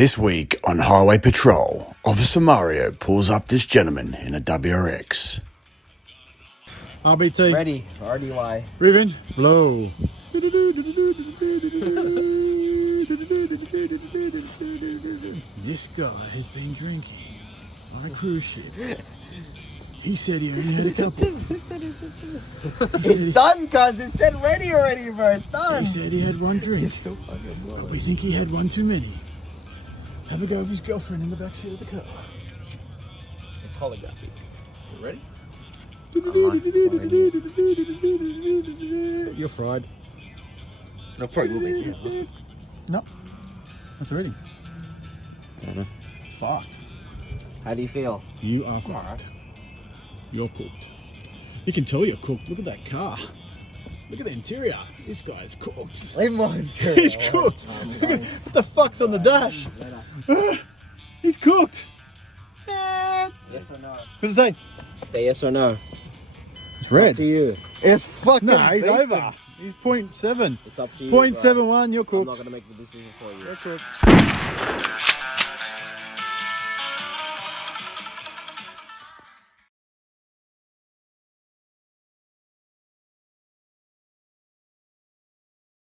This week on Highway Patrol, Officer Mario pulls up this gentleman in a WRX. RBT. Ready. RDY. Revtune. Blow. This guy has been drinking on a cruise ship. He said he only had a couple. It's done, cuz. It said ready already, bro. It's done. He said he had one drink. It's still fucking blow. We think he had one too many. Have a go with his girlfriend in the backseat of the car. It's holographic. You ready? I'm You're fried. No, probably will be. No. That's ready. I know. It's fucked. How do you feel? You are fucked. You're cooked. You can tell you're cooked. Look at that car. Look at the interior. This guy's cooked. Leave my interior. He's cooked. Look at, what the fuck's on the dash? He's cooked. Yes or no? What's it say? Say yes or no. It's red. Up to you. It's fucking. No, he's bacon. over. He's 0.7. It's up to you. 0.71, you're I'm cooked. not gonna make the decision for you. You're cooked.